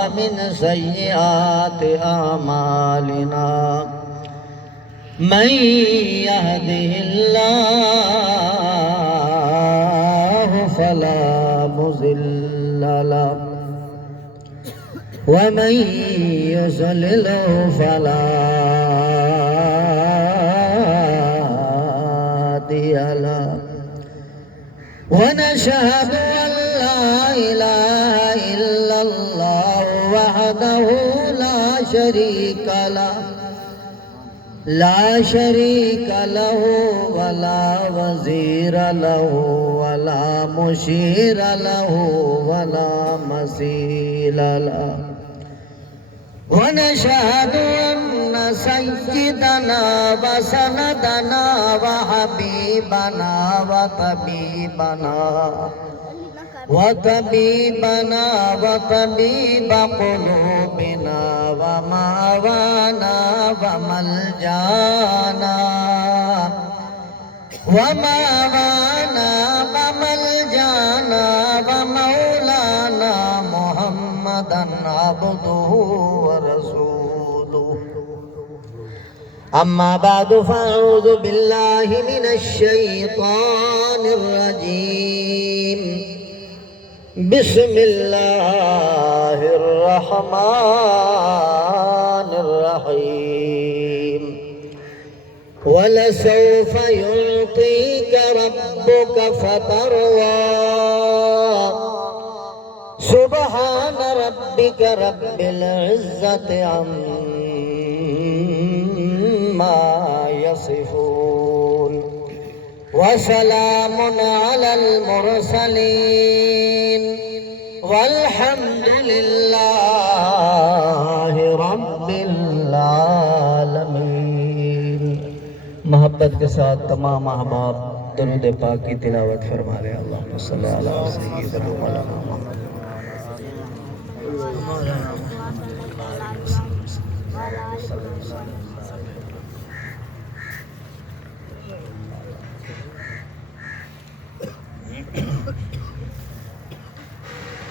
من سيئات أعمالنا من يهده الله فلا مضل له ومن يضلل فلا هادي له ونشهد أن لا إله إلا الله وحده لا شريك له ولا وزير له ولا مشير له ولا مثيل له ونشهد أن سيدنا وسندنا وحبيبنا وطبيب قلوبنا ومأوانا وملجانا ومولانا محمدا عبده ورسوله أما بعد فأعوذ بالله من الشيطان الرجيم بسم الله الرحمن الرحيم ولسوف يعطيك ربك فترضى سبحان ربك رب العزة عما يصفون وسلام على المرسلين والحمد لله رب العالمین۔ محبت کے ساتھ تمام احباب درود پاک کی تلاوت فرما رہے ہیں۔ اللہم صلی علی سیدنا محمد۔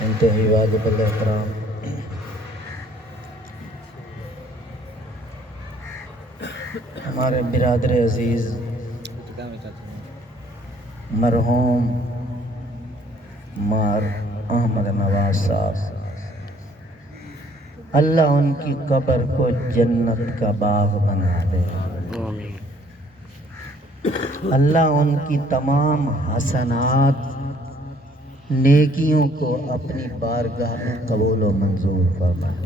انتہائی واجب الاحترام ہمارے برادر عزیز مرحوم مار احمد نواز صاحب، اللہ ان کی قبر کو جنت کا باغ بنا دے، اللہ ان کی تمام حسنات نیکیوں کو اپنی بارگاہ میں قبول و منظور فرمائے،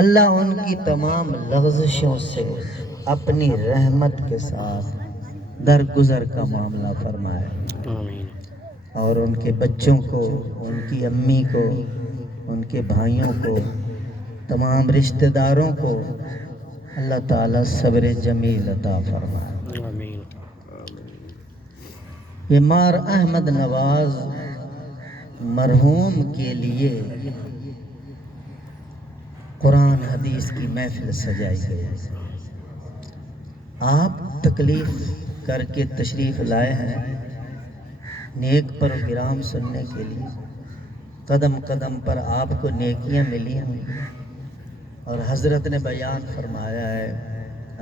اللہ ان کی تمام لغزشوں سے اپنی رحمت کے ساتھ درگزر کا معاملہ فرمائے، اور ان کے بچوں کو، ان کی امی کو، ان کے بھائیوں کو، تمام رشتہ داروں کو اللہ تعالیٰ صبر جمیل عطا فرمائے۔ یہ مار احمد نواز مرحوم کے لیے قرآن حدیث کی محفل سجائی گئی۔ آپ تکلیف کر کے تشریف لائے ہیں نیک پروگرام سننے کے لیے، قدم قدم پر آپ کو نیکیاں ملی ہیں، اور حضرت نے بیان فرمایا ہے،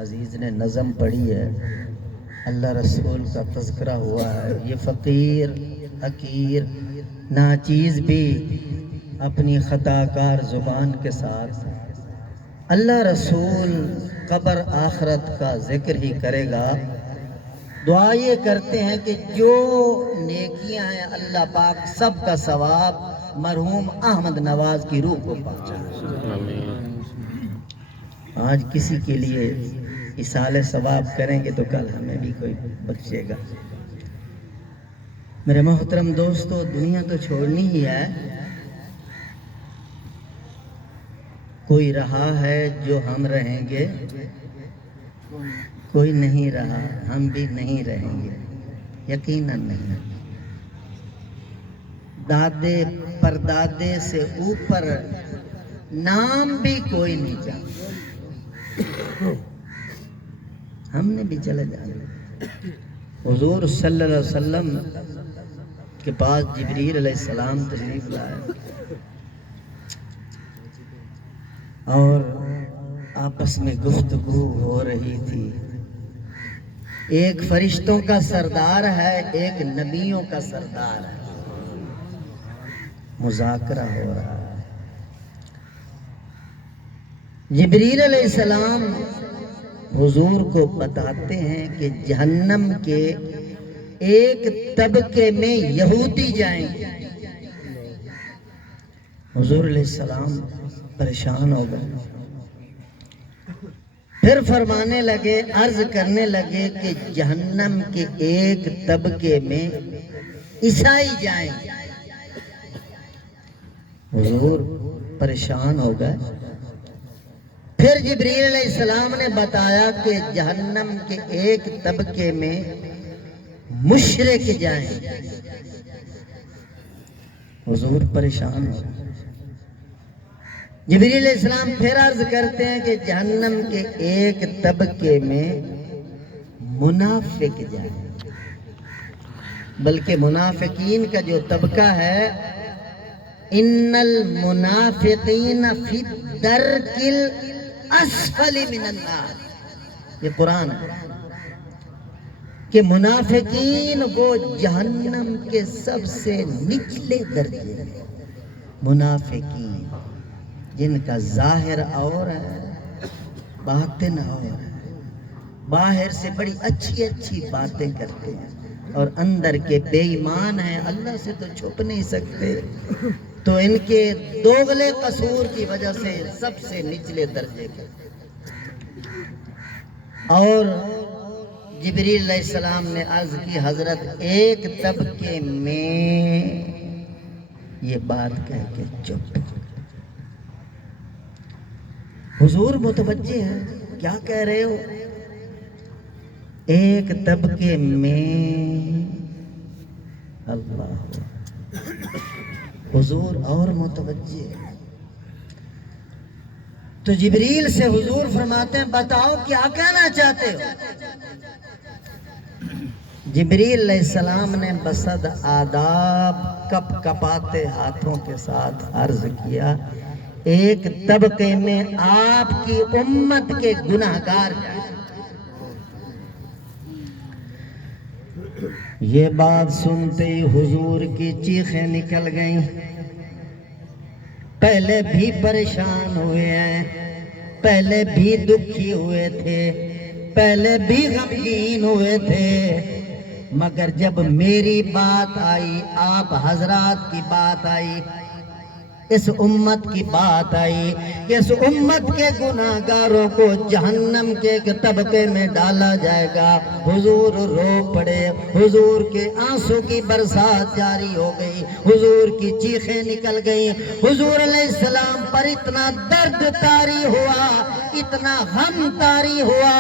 عزیز نے نظم پڑھی ہے، اللہ رسول کا تذکرہ ہوا ہے، یہ فقیر حقیر ناچیز بھی اپنی خطاکار زبان کے ساتھ اللہ رسول قبر آخرت کا ذکر ہی کرے گا۔ دعا یہ کرتے ہیں کہ جو نیکیاں ہیں اللہ پاک سب کا ثواب مرحوم احمد نواز کی روح کو پہنچائے۔ آج کسی کے لیے اصالِ ثواب کریں گے تو کل ہمیں بھی کوئی بخشے گا۔ میرے محترم دوستو، دنیا تو چھوڑنی ہی ہے، کوئی رہا ہے جو ہم رہیں گے، کوئی نہیں رہا ہم بھی نہیں رہیں گے، یقیناً نہیں۔ دادے پردادے سے اوپر نام بھی کوئی نہیں جانتا، ہم نے بھی چلے جانا۔ حضور صلی اللہ علیہ وسلم کے پاس جبریل علیہ السلام تشریف لائے، اور آپس میں گفتگو ہو رہی تھی. ایک فرشتوں کا سردار ہے، ایک نبیوں کا سردار ہے. مذاکرہ ہو رہا ہے. جبریل علیہ السلام حضور کو بتاتے ہیں کہ جہنم کے ایک طبقے میں یہودی جائیں گے. حضور علیہ السلام پریشان ہو گئے. پھر فرمانے لگے، عرض کرنے لگے کہ جہنم کے ایک طبقے میں عیسائی جائیں. حضور پریشان ہو گئے. پھر جبریل علیہ السلام نے بتایا کہ جہنم کے ایک طبقے میں مشرک جائیں. حضور پریشان ہو گئے. جبریل علیہ السلام پھر عرض کرتے ہیں کہ جہنم کے ایک طبقے میں منافق جائیں. بلکہ منافقین کا جو طبقہ ہے، ان المنافقین فی الدرک الاسفل من النار، یہ قرآن ہے کہ منافقین وہ جہنم کے سب سے نچلے درجے ہیں. منافقین جن کا ظاہر اور ہے، باطن اور ہے. باہر سے بڑی اچھی اچھی باتیں کرتے ہیں اور اندر کے بے ایمان ہیں، اللہ سے تو چھپ نہیں سکتے. تو ان کے دوغلے قصور کی وجہ سے سب سے نچلے درجے کے. اور جبریل علیہ السلام نے عرض کی، حضرت ایک طبقے میں یہ بات کہہ کے چپ. حضور متوجہ ہیں، کیا کہہ رہے ہو؟ ایک طبقے میں. اللہ، حضور اور متوجہ ہیں. تو جبریل سے حضور فرماتے ہیں، بتاؤ کیا کہنا چاہتے ہو؟ جبریل علیہ السلام نے بصد آداب کپ کپاتے ہاتھوں کے ساتھ عرض کیا، ایک طبقے میں آپ کی امت کے گناہگار جائیں. یہ بات سنتے ہی حضور کی چیخیں نکل گئیں. پہلے بھی پریشان ہوئے ہیں، پہلے بھی دکھی ہوئے تھے، پہلے بھی غمگین ہوئے تھے، مگر جب میری بات آئی، آپ حضرات کی بات آئی، اس امت کی بات آئی کہ اس امت کے گناہگاروں کو جہنم کے ایک طبقے میں ڈالا جائے گا، حضور رو پڑے. حضور کے آنسو کی برسات جاری ہو گئی، حضور کی چیخیں نکل گئیں. حضور علیہ السلام پر اتنا درد طاری ہوا، اتنا غم طاری ہوا،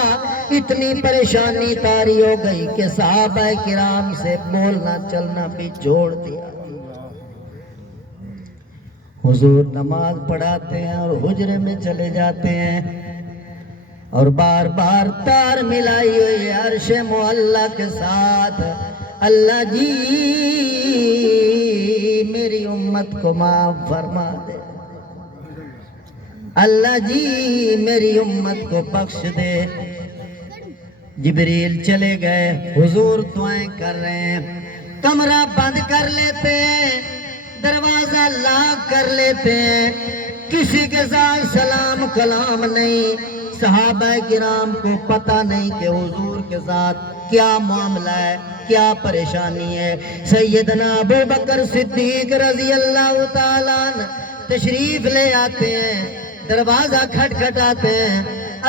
اتنی پریشانی طاری ہو گئی کہ صحابہ کرام سے بولنا چلنا بھی چھوڑ دیا. حضور نماز پڑھاتے ہیں اور حجرے میں چلے جاتے ہیں اور بار بار تار ملائی ہوئی عرش معلیٰ کے ساتھ، اللہ جی میری امت کو معاف فرما دے، اللہ جی میری امت کو بخش دے. جبریل چلے گئے، حضور دعائیں کر رہے ہیں. کمرہ بند کر لیتے ہیں، دروازہ لاک کر لیتے ہیں، کسی کے ساتھ سلام کلام نہیں. صحابہ کرام کو پتہ نہیں کہ حضور کے ساتھ کیا معاملہ ہے، کیا پریشانی ہے. سیدنا ابو بکر صدیق رضی اللہ تعالیٰ عنہ تشریف لے آتے ہیں، دروازہ کھٹکھٹاتے ہیں.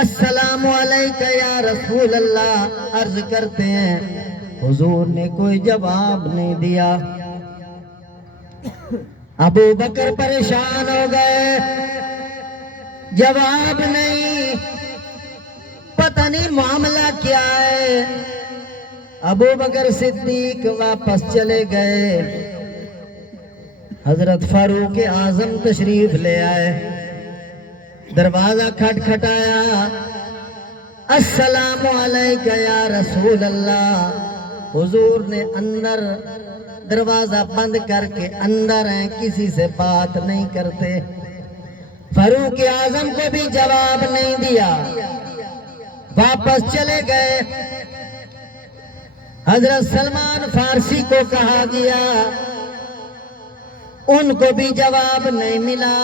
السلام علیکہ یا رسول اللہ عرض کرتے ہیں. حضور نے کوئی جواب نہیں دیا. ابو بکر پریشان ہو گئے، جواب نہیں، پتہ نہیں معاملہ کیا ہے. ابو بکر صدیق واپس چلے گئے. حضرت فاروق اعظم تشریف لے آئے، دروازہ کھٹکھٹایا. السلام علیکہ یا رسول اللہ. حضور نے اندر دروازہ بند کر کے اندر ہیں، کسی سے بات نہیں کرتے. فاروق اعظم کو بھی جواب نہیں دیا، واپس چلے گئے۔ حضرت سلمان فارسی کو کہا گیا، ان کو بھی جواب نہیں ملا۔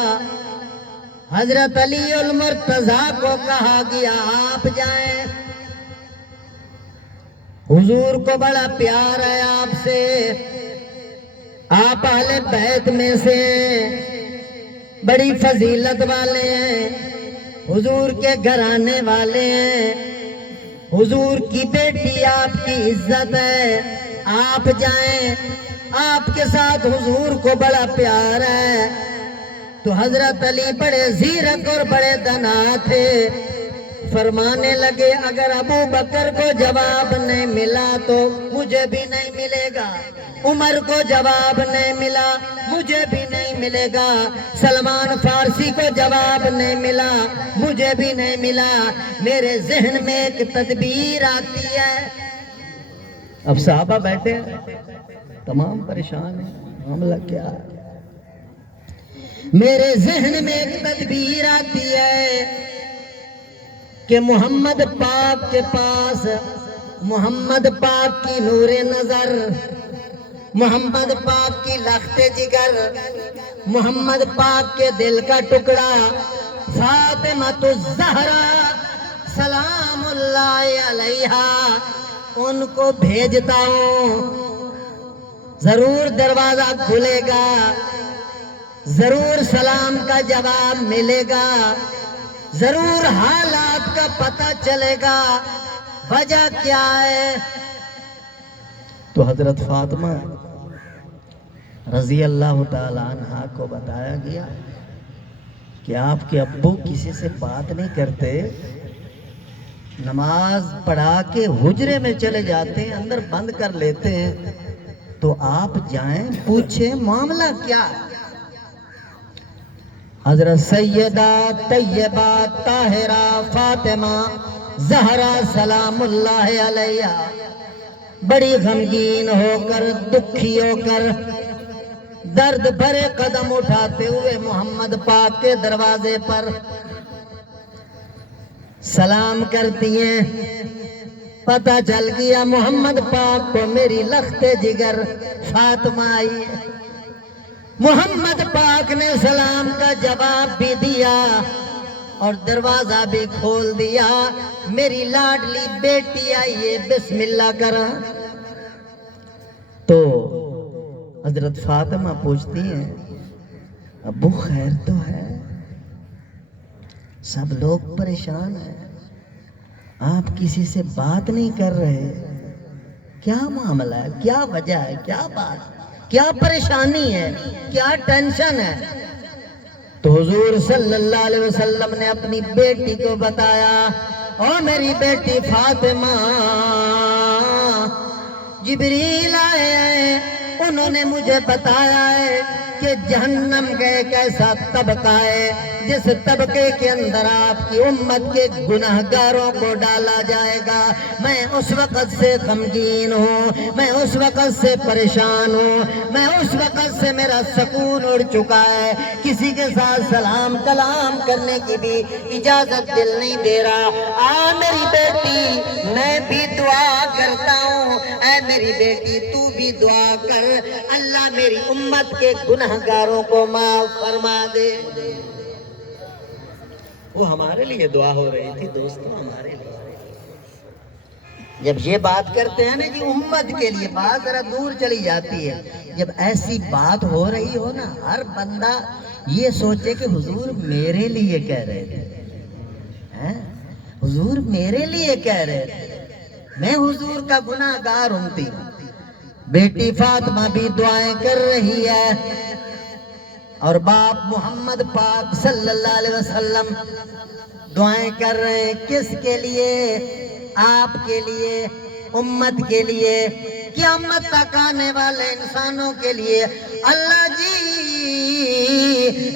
حضرت علی المرتضیٰ کو کہا گیا آپ جائیں، حضور کو بڑا پیار ہے آپ سے، آپ اہل بیت میں سے ہیں، بڑی فضیلت والے ہیں، حضور کے گھرانے والے ہیں، حضور کی بیٹی آپ کی عزت ہے، آپ جائیں، آپ کے ساتھ حضور کو بڑا پیار ہے۔ تو حضرت علی بڑے زیرک اور بڑے دانا تھے، فرمانے لگے اگر ابو بکر کو جواب نہیں ملا تو مجھے بھی نہیں ملے گا، عمر کو جواب نہیں ملا مجھے بھی نہیں ملے گا، سلمان فارسی کو جواب نہیں ملا مجھے بھی نہیں ملا۔ میرے ذہن میں ایک تدبیر آتی ہے۔ اب صحابہ بیٹھے تمام پریشان ہیں، معاملہ کیا ہے؟ میرے ذہن میں ایک تدبیر آتی ہے کہ محمد پاک کے پاس محمد پاک کی نور نظر، محمد پاک کی لخت جگر، محمد پاک کے دل کا ٹکڑا فاطمہ الزہرا سلام اللہ علیہا، ان کو بھیجتا ہوں، ضرور دروازہ کھلے گا، ضرور سلام کا جواب ملے گا، ضرور حالات کا پتہ چلے گا، وجہ کیا ہے؟ تو حضرت فاطمہ رضی اللہ تعالیٰ عنہا کو بتایا گیا کہ آپ کے ابو کسی سے بات نہیں کرتے، نماز پڑھا کے حجرے میں چلے جاتے ہیں، اندر بند کر لیتے ہیں، تو آپ جائیں پوچھیں معاملہ کیا؟ حضرت سیدہ طیبہ طاہرہ فاطمہ زہرا سلام اللہ علیہا بڑی غمگین ہو کر، دکھی ہو کر، درد بھرے قدم اٹھاتے ہوئے محمد پاک کے دروازے پر سلام کرتی ہیں۔ پتہ چل گیا محمد پاک کو میری لخت جگر فاطمہ آئی ہے۔ محمد پاک نے سلام کا جواب بھی دیا اور دروازہ بھی کھول دیا، میری لاڈلی بیٹی آئیے بسم اللہ کرا۔ تو حضرت فاطمہ پوچھتی ہیں ابو خیر تو ہے؟ سب لوگ پریشان ہیں، آپ کسی سے بات نہیں کر رہے، کیا معاملہ ہے، کیا وجہ ہے، کیا بات، کیا پریشانی ہے، کیا ٹینشن ہے؟ تو حضور صلی اللہ علیہ وسلم نے اپنی بیٹی کو بتایا، او میری بیٹی فاطمہ، جبریل آئے ہیں، انہوں نے مجھے بتایا ہے کہ جہنم کا ایک ایسا طبقہ ہے جس طبقے کے اندر آپ کی امت کے گناہگاروں کو ڈالا جائے گا۔ میں اس وقت سے غمگین ہوں، میں اس وقت سے پریشان ہوں، میں اس وقت سے میرا سکون اڑ چکا ہے، کسی کے ساتھ سلام کلام کرنے کی بھی اجازت دل نہیں دے رہا۔ آ میری بیٹی میں بھی دعا کرتا ہوں، اے میری بیٹی تو بھی دعا کر، اللہ میری امت کے گناہگاروں کو معاف فرما دے۔ وہ ہمارے لیے دعا ہو رہی تھی دوستوں، ہمارے لیے۔ جب یہ بات کرتے ہیں نا جی امت کے لیے، بات ذرا دور چلی جاتی ہے، جب ایسی بات ہو رہی ہو نا، ہر بندہ یہ سوچے کہ حضور میرے لیے کہہ رہے تھے، حضور میرے لیے کہہ رہے تھے، میں حضور کا گناہگار ہوں۔ بیٹی فاطمہ بھی دعائیں کر رہی ہے اور باپ محمد پاک صلی اللہ علیہ وسلم دعائیں کر رہے ہیں، کس کے لیے؟ آپ کے لیے، امت کے لیے، قیامت تک آنے والے انسانوں کے لیے۔ اللہ جی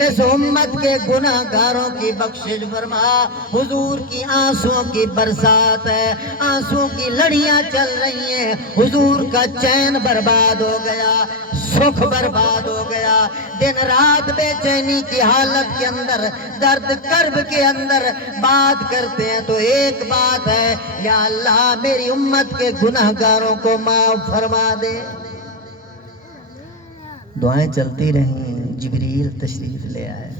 اس امت کے گناہگاروں کی بخشش فرما۔ حضور کی آنسوؤں کی برسات ہے، آنسوؤں کی لڑیاں چل رہی ہیں، حضور کا چین برباد ہو گیا، سکھ برباد ہو گیا، دن رات بے چینی کی حالت کے اندر، درد کرب کے اندر بات کرتے ہیں تو ایک بات ہے، یا اللہ میری امت کے گناہگاروں کو معاف فرما دے۔ دعائیں چلتی رہیں، جبریل تشریف لے آئے۔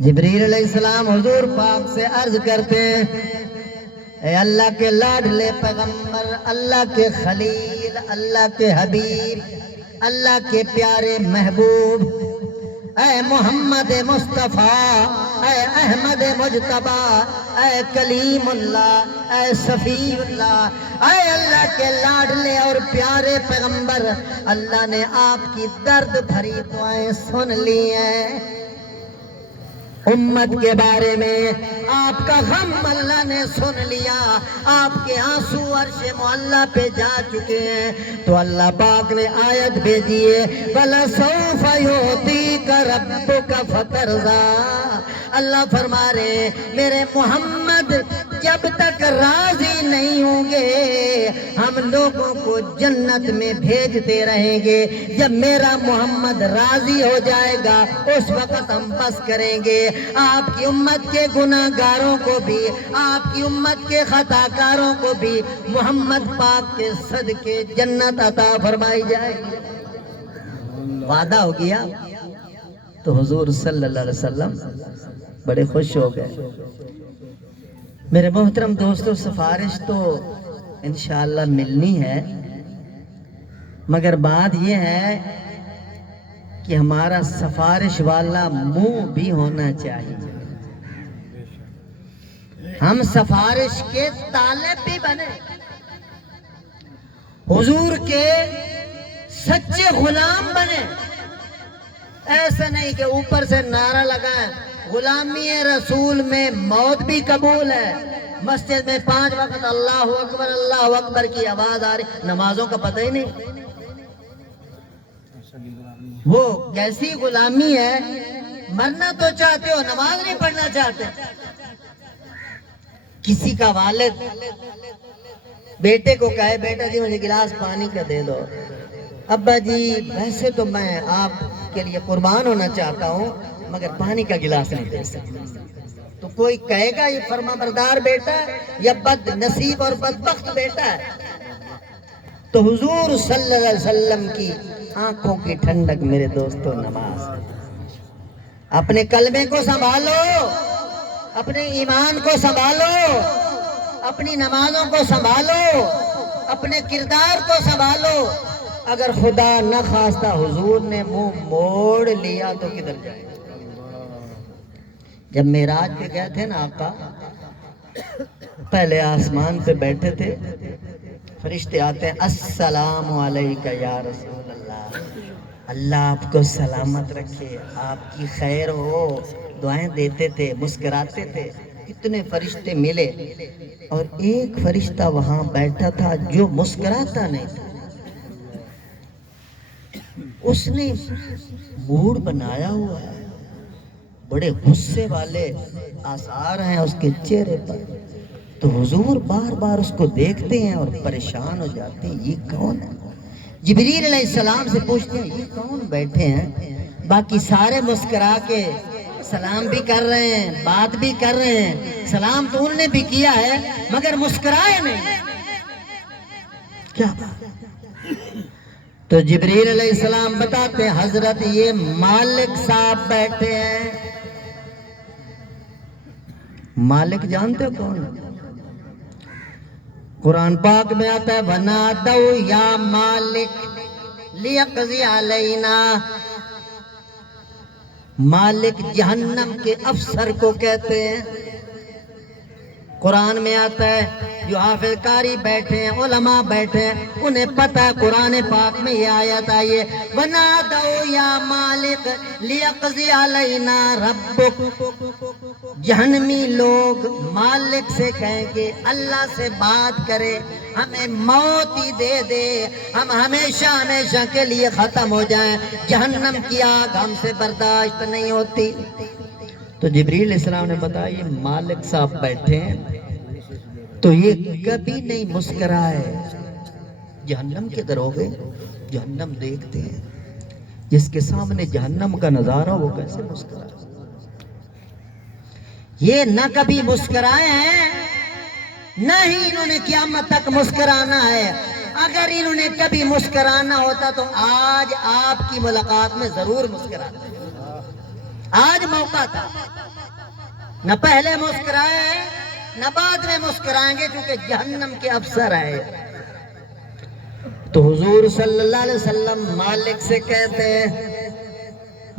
جبریل علیہ السلام حضور پاک سے عرض کرتے ہیں، اے اللہ کے لاڈلے پیغمبر، اللہ کے خلیل، اللہ کے حبیب، اللہ کے پیارے محبوب، اے محمد مصطفیٰ، اے احمد مجتبیٰ، اے کلیم اللہ، اے صفی اللہ، اے اللہ کے لاڈلے اور پیارے پیغمبر، اللہ نے آپ کی درد بھری دعائیں سن لی ہیں۔ امت کے بارے میں آپ کا غم اللہ نے سن لیا، آپ کے آنسو عرش معلیٰ پہ جا چکے ہیں، تو اللہ پاک نے آیت بھیجی ہے، وَلَسَوْفَ يُعْطِيكَ رَبُّكَ فَتَرْضَىٰ۔ اللہ فرما رہے ہیں میرے محمد جب تک راضی نہیں ہوں گے ہم لوگوں کو جنت میں بھیجتے رہیں گے، جب میرا محمد راضی ہو جائے گا اس وقت ہم بس کریں گے، آپ کی امت کے گناہ گاروں کو بھی، آپ کی امت کے خطا کاروں کو بھی محمد پاک کے صدقے جنت عطا فرمائی جائے گی۔ وعدہ ہو گیا تو حضور صلی اللہ علیہ وسلم بڑے خوش ہو گئے۔ میرے محترم دوستو، سفارش تو انشاءاللہ ملنی ہے، مگر بات یہ ہے کہ ہمارا سفارش والا منہ بھی ہونا چاہیے، ہم سفارش کے طالب بھی بنے، حضور کے سچے غلام بنے۔ ایسا نہیں کہ اوپر سے نعرہ لگائیں غلامی رسول میں موت بھی قبول ہے، مسجد میں 5 وقت اللہ اکبر کی آواز آ رہی، نمازوں کا پتہ ہی نہیں، وہ کیسی غلامی ہے؟ مرنا تو چاہتے ہو، نماز نہیں پڑھنا چاہتے۔ کسی کا والد بیٹے کو کہے بیٹا جی مجھے گلاس پانی کا دے دو، ابا جی ویسے تو میں آپ کے لیے قربان ہونا چاہتا ہوں مگر پانی کا گلاس نہیں دے سکتا، تو کوئی کہے گا یہ فرما بردار بیٹا ہے یا بد نصیب اور بدبخت بیٹا ہے؟ تو حضور صلی اللہ علیہ وسلم کی آنکھوں کی ٹھنڈک میرے دوستو نماز۔ اپنے کلمے کو سنبھالو، اپنے ایمان کو سنبھالو، اپنی نمازوں کو سنبھالو، اپنے کردار کو سنبھالو۔ اگر خدا نہ خواستہ حضور نے منہ موڑ لیا تو کدھر جائے؟ جب معراج پہ گئے تھے نا آقا، پہلے آسمان پہ بیٹھے تھے، فرشتے آتے ہیں السلام علیکہ یا رسول اللہ، اللہ آپ کو سلامت رکھے، آپ کی خیر ہو، دعائیں دیتے تھے، مسکراتے تھے۔ اتنے فرشتے ملے اور ایک فرشتہ وہاں بیٹھا تھا جو مسکراتا نہیں تھا، اس نے موڈ بنایا ہوا ہے، بڑے غصے والے آثار ہیں اس کے چہرے پر، تو حضور بار بار اس کو دیکھتے ہیں اور پریشان ہو جاتے ہیں، یہ کون ہے؟ جبریل علیہ السلام سے پوچھتے ہیں یہ کون بیٹھے ہیں؟ باقی سارے مسکرا کے سلام بھی کر رہے ہیں، بات بھی کر رہے ہیں، سلام تو انہوں نے بھی کیا ہے مگر مسکرائے نہیں، کیا بات؟ تو جبریل علیہ السلام بتاتے ہیں حضرت یہ مالک صاحب بیٹھے ہیں۔ مالک جانتے ہو کون؟ قرآن پاک میں آتا ہے وَنَادَوْا يَا مَالِكْ لِيَقْضِيَ عَلَيْنَا۔ مالک جہنم کے افسر کو کہتے ہیں۔ قرآن میں آتا ہے جو حافظ قاری بیٹھے ہیں، علماء بیٹھے ہیں، انہیں پتہ ہے قرآن پاک میں یہ آیت آئی ہے وَنَادَوْا يَا مَالِكْ لِيَقْضِيَ عَلَيْنَا رَبُّكَ۔ جہنمی لوگ مالک سے کہیں گے اللہ سے بات کرے، ہمیں موت ہی دے دے، ہم ہمیشہ ہمیشہ کے لیے ختم ہو جائیں، جہنم کی آگ ہم سے برداشت نہیں ہوتی۔ تو جبریل علیہ السلام نے بتایا یہ مالک صاحب بیٹھے ہیں، تو یہ کبھی نہیں مسکرائے، جہنم کے دروغے جہنم دیکھتے ہیں، جس کے سامنے جہنم کا نظارہ وہ کیسے مسکرائے؟ یہ نہ کبھی مسکرائے ہیں، نہ ہی انہوں نے قیامت تک مسکرانا ہے۔ اگر انہوں نے کبھی مسکرانا ہوتا تو آج آپ کی ملاقات میں ضرور مسکراتے، آج موقع تھا۔ نہ پہلے مسکرائے نہ بعد میں مسکرائیں گے، کیونکہ جہنم کے افسر آئے۔ تو حضور صلی اللہ علیہ وسلم مالک سے کہتے ہیں،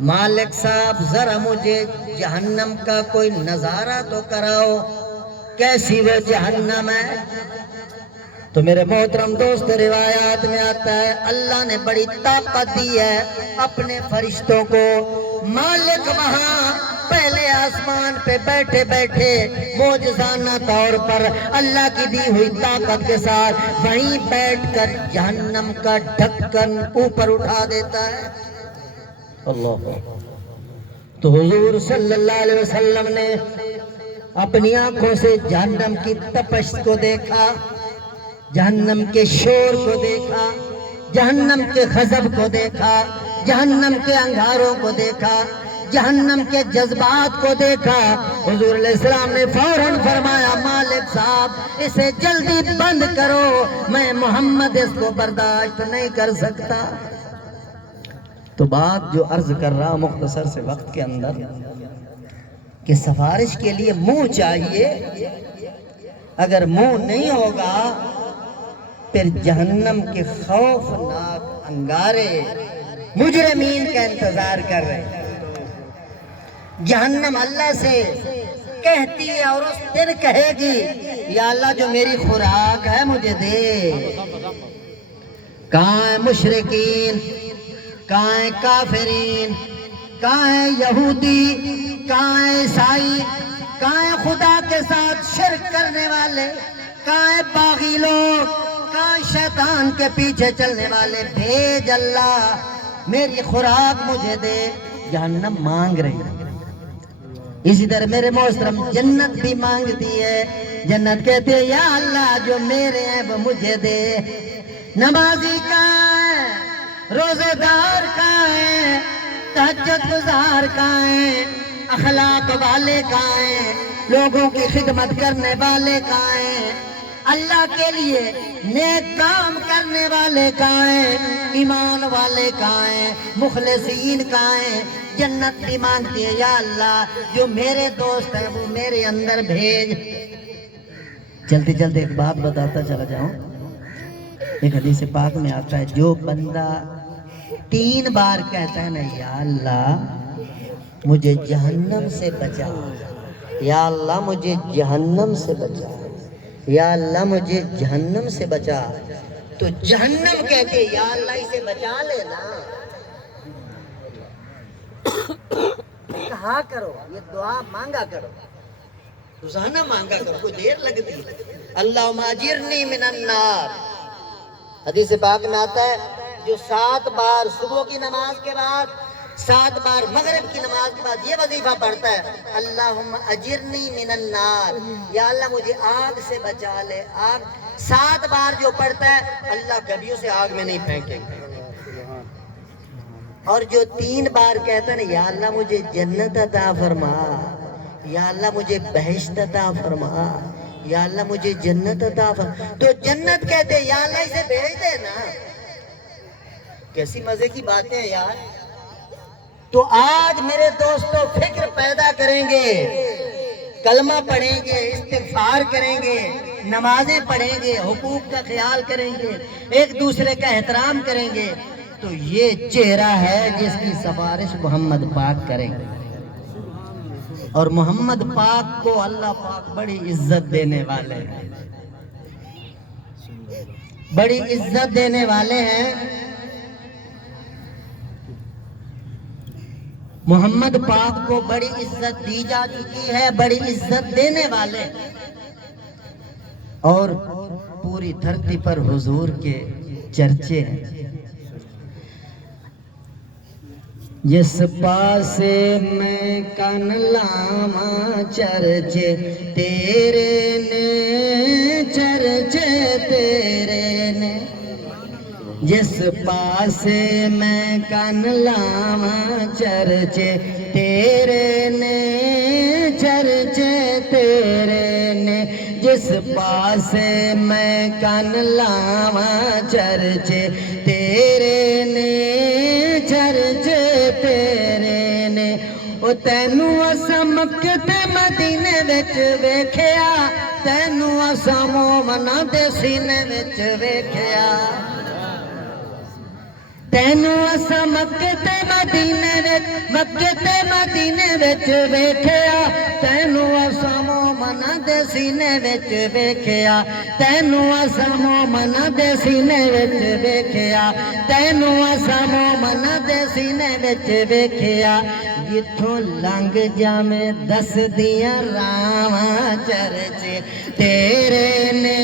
مالک صاحب ذرا مجھے جہنم کا کوئی نظارہ تو کراؤ، کیسی وہ جہنم ہے؟ تو میرے محترم دوست، روایات میں آتا ہے اللہ نے بڑی طاقت دی ہے اپنے فرشتوں کو۔ مالک وہاں پہلے آسمان پہ بیٹھے بیٹھے معجزانہ طور پر اللہ کی دی ہوئی طاقت کے ساتھ وہیں بیٹھ کر جہنم کا ڈھکن اوپر اٹھا دیتا ہے۔ اللہ، تو حضور صلی اللہ علیہ وسلم نے اپنی آنکھوں سے جہنم کی تپش کو دیکھا، جہنم کے شور کو دیکھا، جہنم کے غضب کو دیکھا، جہنم کے انگاروں کو دیکھا، جہنم کے جذبات کو دیکھا۔ حضور علیہ السلام نے فوراً فرمایا مالک صاحب اسے جلدی بند کرو، میں محمد اس کو برداشت نہیں کر سکتا۔ تو بات جو عرض کر رہا مختصر سے وقت کے اندر کہ سفارش کے لیے منہ چاہیے، اگر منہ نہیں ہوگا پھر جہنم کے خوفناک انگارے مجرمین کا انتظار کر رہے ہیں۔ جہنم اللہ سے کہتی ہے اور اس دن کہے گی یا اللہ جو میری خوراک ہے مجھے دے۔ کہاں ہیں مشرکین، کہاں ہیں کافرین، کہاں ہیں یہودی، کہاں ہیں عیسائی، کہاں ہیں خدا کے ساتھ شرک کرنے والے، کہاں ہیں باغی لوگ، کہاں شیطان کے پیچھے چلنے والے؟ بھیج اللہ، میری خوراک مجھے دے۔ جہنم مانگ رہی ہے۔ اسی طرح میرے محترم جنت بھی مانگتی ہے۔ جنت کہتے ہیں یا اللہ جو میرے ہیں وہ مجھے دے۔ نمازی کہاں ہے، روزے دار کہاں ہے، تہجد گزار کہاں ہیں، اخلاق والے کہاں ہیں، لوگوں کی خدمت کرنے والے کہاں ہیں، اللہ کے لیے نیک کام کرنے والے کہاں ہیں، ایمان والے کہاں ہیں، مخلصین کہاں ہیں؟ جنت بھی مانگتی ہے یا اللہ جو میرے دوست ہیں وہ میرے اندر بھیج۔ چلتے چلتے ایک بات بتاتا چلا جاؤں۔ ایک حدیث پاک میں آتا ہے جو بندہ 3 بار کہتا ہے نا یا اللہ مجھے جہنم سے بچا، یا اللہ مجھے جہنم سے بچا، یا اللہ مجھے جہنم سے بچا، تو جہنم کہتے یا اللہ اسے بچا لینا۔ کہا کرو، یہ دعا مانگا کرو، روزانہ مانگا کرو، کوئی دیر لگتی ہے۔ اللہم اجرنی من النار، حدیث پاک میں آتا ہے جو 7 بار صبح کی نماز کے بعد، 7 بار مغرب کی نماز کے بعد یہ وظیفہ پڑھتا ہے اللہم اجرنی من النار، یا اللہ مجھے آگ سے بچا لے۔ آگ 7 بار جو پڑھتا ہے اللہ کبھی اسے آگ میں نہیں پھینکے گا۔ اور جو 3 بار کہتا ہے نا یا اللہ مجھے جنت عطا فرما، یا اللہ مجھے بہشت عطا فرما، یا اللہ مجھے جنت عطا فرما، تو جنت کہتے یا اللہ اسے بھیج دے نا۔ کیسی مزے کی باتیں ہیں یار۔ تو آج میرے دوستو فکر پیدا کریں گے، کلمہ پڑھیں گے، استغفار کریں گے، نمازیں پڑھیں گے، حقوق کا خیال کریں گے، ایک دوسرے کا احترام کریں گے، تو یہ چہرہ ہے جس کی سفارش محمد پاک کریں گے۔ اور محمد پاک کو اللہ پاک بڑی عزت دینے والے ہیں، بڑی عزت دینے والے ہیں۔ محمد پاک کو بڑی عزت دی جا چکی ہے، بڑی عزت دینے والے، اور پوری دھرتی پر حضور کے چرچے ہیں۔ جس پاسے میں کن لاواں چرچے تیرے نے، چرچے تیرے نے، جس پاسے میں کن لاواں چرچے تیرے نے، چرچے تیرے نے، جس پاسے میں کن لاواں چرچے تیرے نے، چرچے تیرے نے۔ او تینوں اساں مکے تے مدینے وچ ویکھیا، تینوں اساں مومناں دے سینے وچ ویکھیا، تینوں اساں مکے تے مدینے وچ، مکے تے مدینے وچ ویکھیا، تینوں اساں مومناں دے سینے وچ ویکھیا، تینوں اساں مومناں دے سینے وچ ویکھیا، تینوں اساں مومناں دے سینے وچ ویکھیا۔ جتھوں لنگ جاویں دس دیاں راواں چرچے تیرے نے،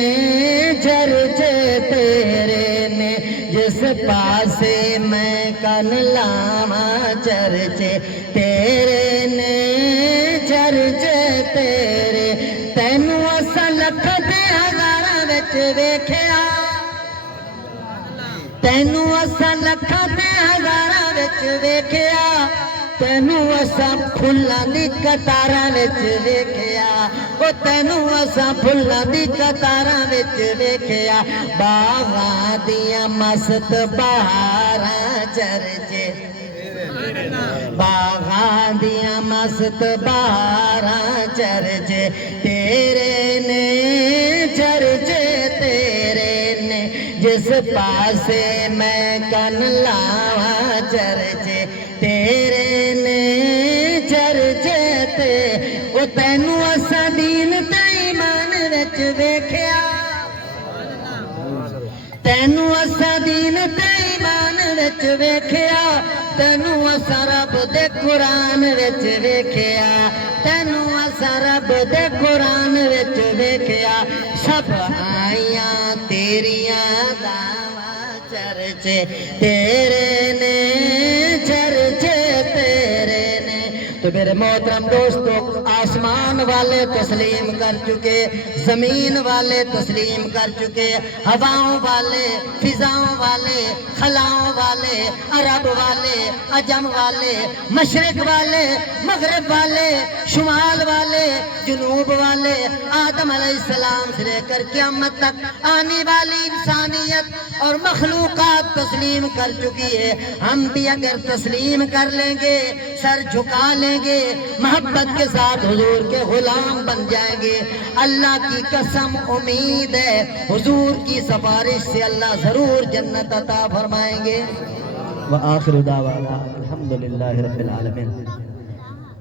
چرچے تیرے نے، جس پاسے میں کن لاواں چرچے تیرے نے، چرچے تیرے۔ تینوں اساں لکھ تے ہزاراں وچ ویکھیا، تینوں اساں لکھاں تے ہزاراں وچ ویکھیا، تینوں اساں پھلاں دی قطاراں وچ ویکھیا، او تینوں اساں پھلاں دی قطاراں وچ ویکھیا، باغاں دیاں مست بہاراں چرچے، باغاں دیاں مست بہاراں چرچے تیرے نے، چرچے تیرے نے، جس پاسے میں کن لاواں چرچے تیرے نے، چرچے تے۔ او تینوں اساں دین تے ایمان وچ ویکھیا، تینوں اساں دین تے ایمان وچ ویکھیا، تینوں اساں رب دے قرآن وچ ویکھیا، تینوں اساں رب دے قرآن وچ ویکھیا، سب آئیاں تیریاں داواں چرچے تیرے نے، چرچے تیرے نے۔ تو میرے محترم دوستو، آسمان والے تسلیم کر چکے، زمین والے تسلیم کر چکے، ہواؤں والے، فضاؤں والے، خلاؤں والے، عرب والے، عجم والے، مشرق والے، مغرب والے، شمال والے، جنوب والے، آدم علیہ السلام سے لے کر قیامت تک آنے والی انسانیت اور مخلوقات تسلیم کر چکی ہے۔ ہم بھی اگر تسلیم کر لیں گے، سر جھکا لیں گے، محبت کے ساتھ حضور کے غلام بن جائیں گے، اللہ کی قسم امید ہے حضور کی سفارش سے اللہ ضرور جنت عطا فرمائیں گے۔ وآخر دعوانا الحمدللہ رب العالمین۔